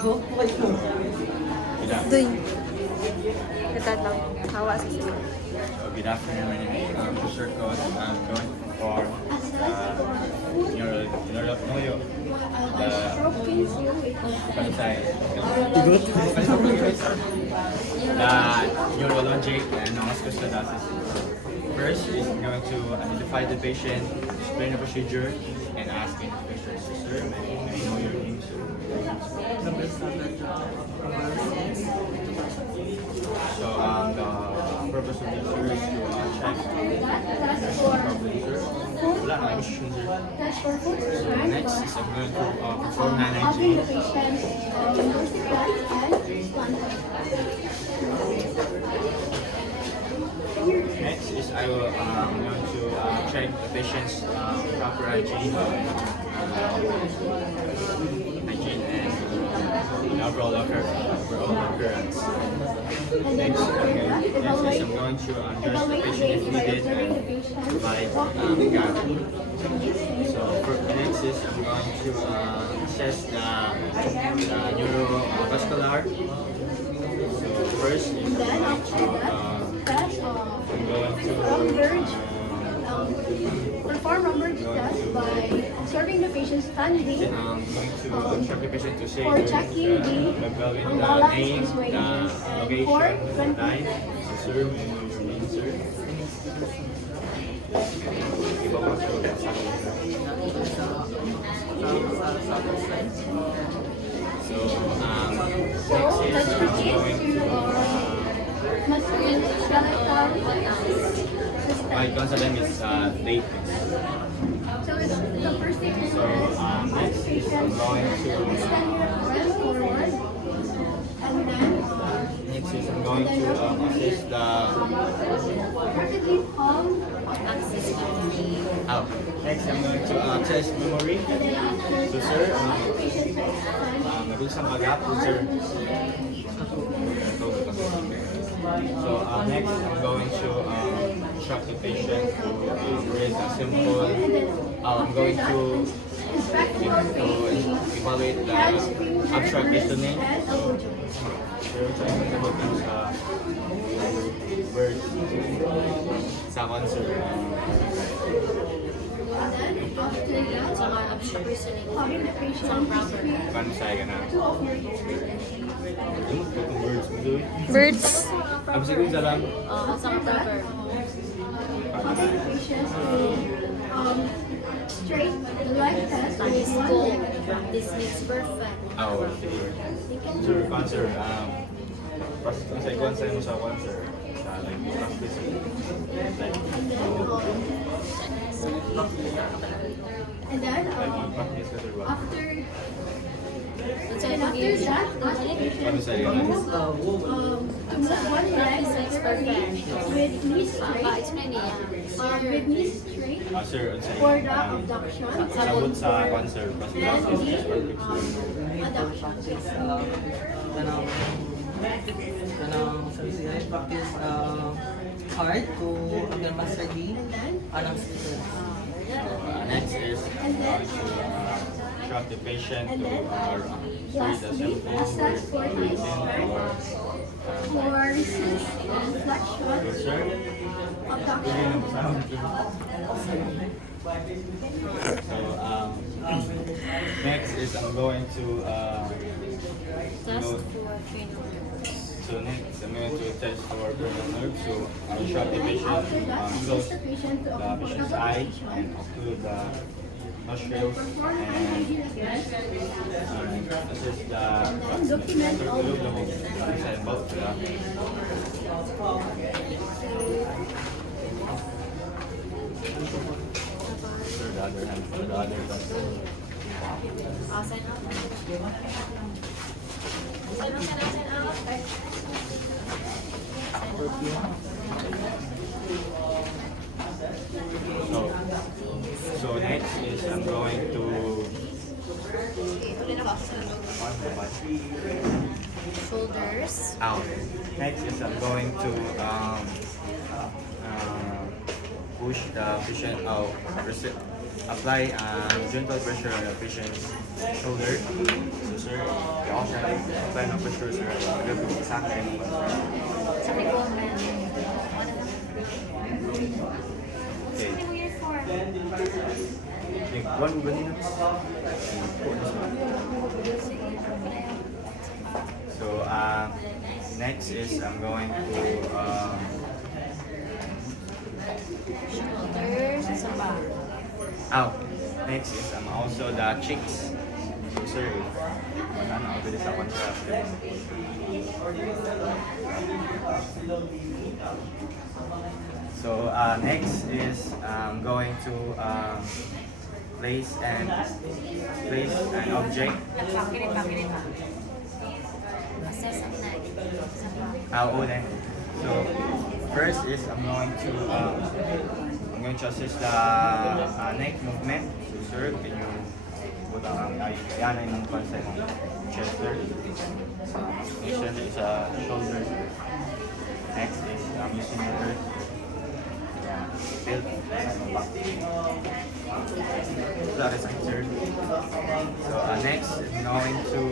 Doy. Ito lang. Hawa sa sila. Good afternoon, my name is Mr. Coach. I'm going for Neurologic and Musculoskeletal. First is going to identify the patient, explain the procedure, and ask any questions. Sir, may I know your name, sir? So the purpose of this sir is to check wala na issue sir. So next is I'm going to perform hygiene. Next is I will going to check the patient's proper hygiene and overall occurrence. Next is I'm going to address the patient if needed and provide guidance. So next is I'm going to assess the neurovascular. So first is perform Romberg test by observing the patient's standing I'm going to check the patient to say or checking the name, balance the and for location, the time, sir, and your name, sir. So next is let's proceed going to musculoskeletal my concept is date. So it's the first thing is Next is I'm going to extend your arms forward and then next is I'm going to assist the rapidly palm oh. Next I'm going to test memory. and then after So sir, the patient has nag-usang mag-apple sir. So next I'm going to instruct the patient to read a simple. I'm going to evaluate the abstract reasoning. Words sa answer. having the patient Paano sa'yo ka na? Words mo doon? Birds. Ang siguro sa lang. having the patient straight the leg test with one leg. This makes perfect. Oh, sige. Sir, answer. Kung sa ikon sa'yo mo sa answer. Sa like, practice. Like, And then mag-practice ka sir ba? after that, ask the patient Paano sa'yo ka na? to move one leg with knees straight, with knees straight Sir, ang sa'yo. for the abduction Sabot sa answer. Mas and practice. the Perfect. adduction. practice hard to again master the anang students. Next is instruct the patient And to then, read the lastly, simple assess for the breathing strength or for resist and flexion, sir. abduction, So next is I'm going to Test note- for cranial nerves. so next I'm going to test for cranial nerve. So I'll instruct the and patient after that, close assist the patient to a the patient's comfortable eye position. and occlude the nostrils Perform hand and hygiene again, assist the and document all look the whole inside both the for the other hand, for the other hand. Sign out. Sign out. So next is I'm going to Shoulders. out. Next is I'm going to push the patient out. Apply gentle pressure on the patient's shoulder. So sir, you also have apply ng pressure, sir. Magagawin sa akin. Sa likod na. Okay. Ano year 4? Like, one ganito. So, next is I'm going to, Shoulders. Sa ba? next is also the cheeks. So, sir, ano, bilis ako sa So, next is I'm going to place an object. Nagpakirin pa. Assess ang neck. Ulit. So, first is I'm going to assist the neck movement. So, sir, can you put yan ay ng concept ng chest, sir. Next is shoulder. Next is using your earth. Build back. That is sir. So, next, I'm going to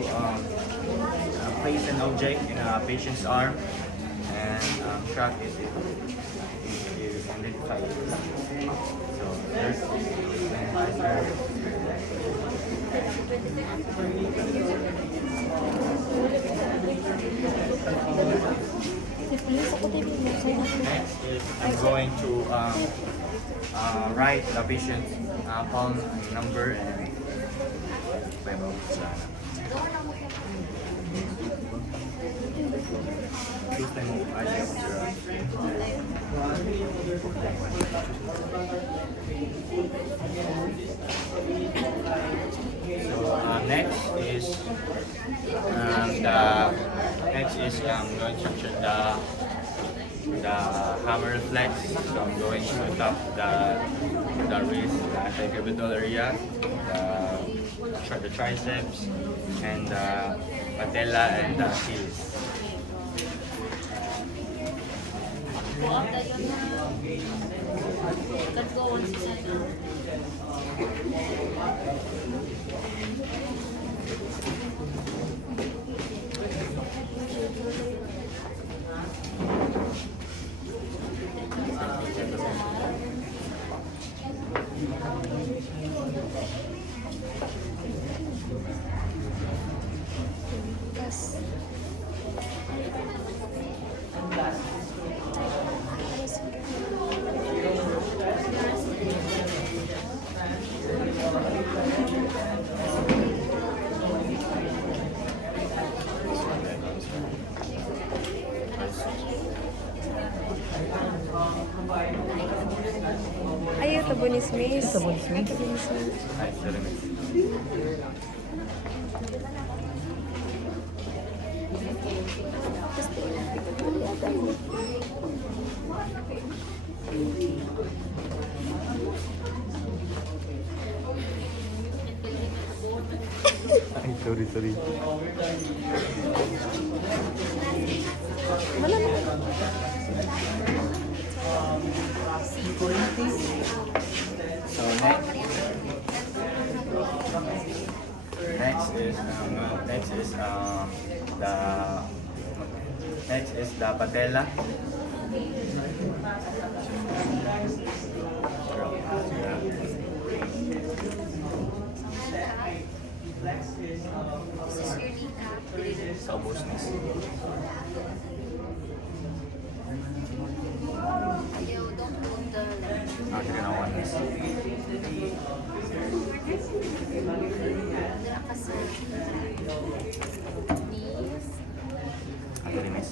place an object in a patient's arm and track it if identified. So, there's next is I'm going to write the patient's palm number and So next is I'm going to check the hammer reflex. So I'm going to tap the wrist, the antecubital area, the triceps, and the patella and the heels. Buang na yun na. Kagawang si Sana. Ayaw, tabunis, miss. Tabunis, miss. Tabunis, miss. Ay, sorry, miss. Ay, sorry. Wala na. So next is the patella. This is your kneecap. Sa busnes. Ayaw, don't move the leg. Sige na one miss. Dira ka sa knees. Sorry, miss.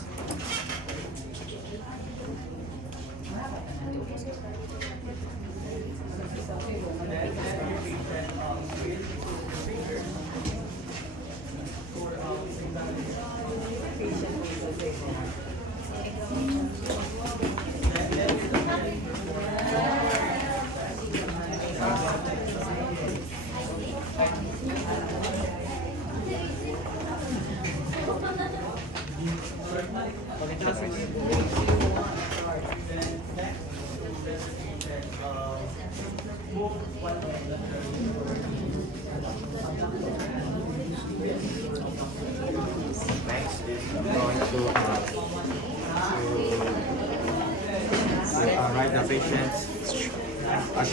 write the patient's,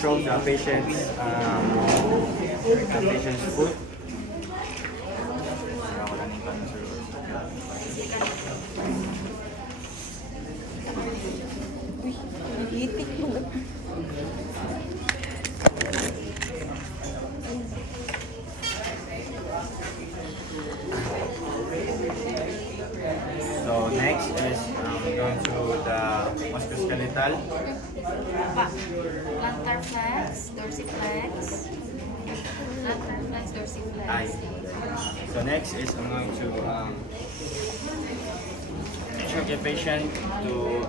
show the patient's foot. Itik mo. So next is going to the musculoskeletal. Plantar flex, dorsiflex. Plantar flex, dorsiflex. Ay. So next is I'm going to check the patient to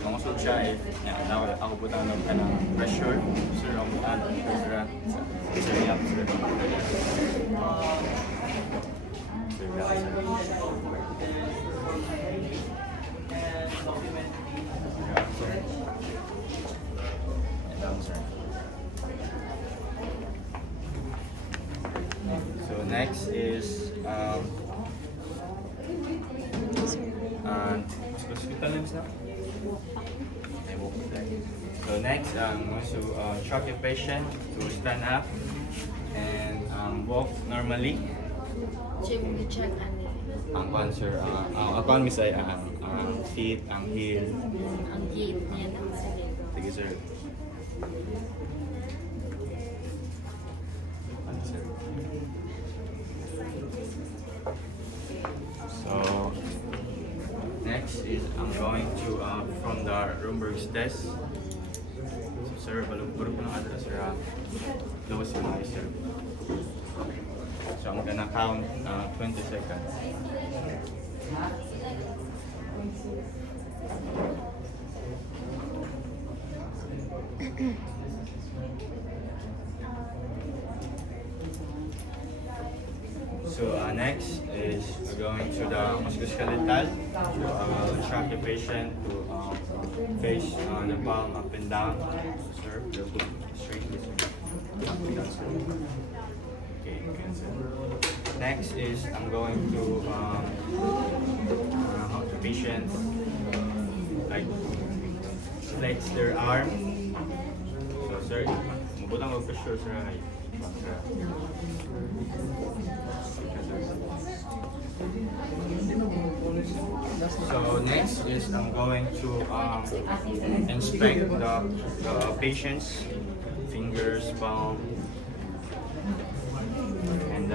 consult siya if ako po tanong ka ng pressure. Sir, ako po tanong sir. Sir, yup, sir. Sir, yup, sir. Sir. So next is musculoskeletal na. So next, I'm going to shock the patient to stand up and walk normally. Check Ang cancer, ang misay ang feet, ang heel. ang gate niya ng sige. Sige sir. Cancer. So next is I'm going to from the Romberg's test. So sir, balong-balong ko ng address sir. Close your eyes sir. So I'm gonna count 20 seconds. So next is we're going to the musculoskeletal. So I will shock the patient to face the palm up and down. Sir, look straight this way. Up and down, sir. Okay, good, sir. Next is I'm going to help the patient like flex their arm. So sir, mabutang mag-pressure sir. So next is I'm going to inspect the patient's fingers, palm, and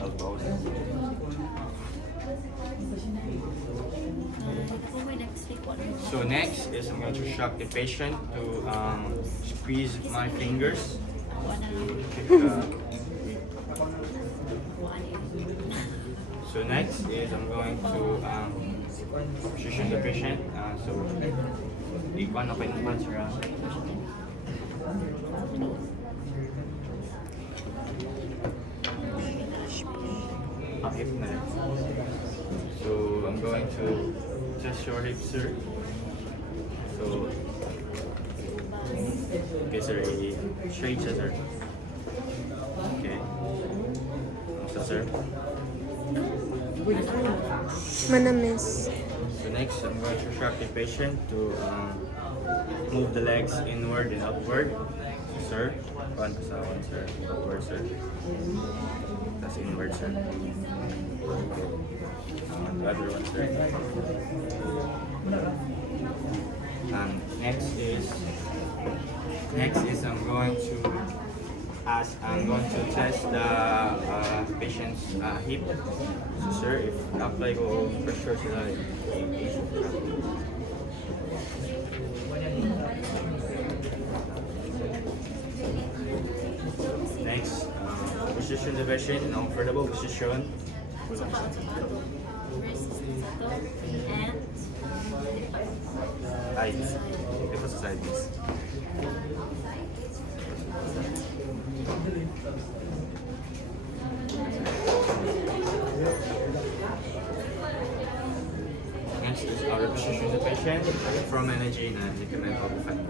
elbows. So next is I'm going to shock the patient to squeeze my fingers. So next is I'm going to position the patient. So ikuan ako yung cancer. Hip na. So I'm going to just your hips, sir. So okay, sir, straight siya, sir. Okay. So sir. Manamis. So next, I'm going to shock the patient to move the legs inward and upward. So, sir, one sir, upward, sir. That's inward, sir. The other one, sir. And next is I'm going to test the patient's hip. So sir, if apply ko pressure sila. Next, position the patient in comfortable position. And Ito sa sides. Next is our position the patient from energy and medicamental effect.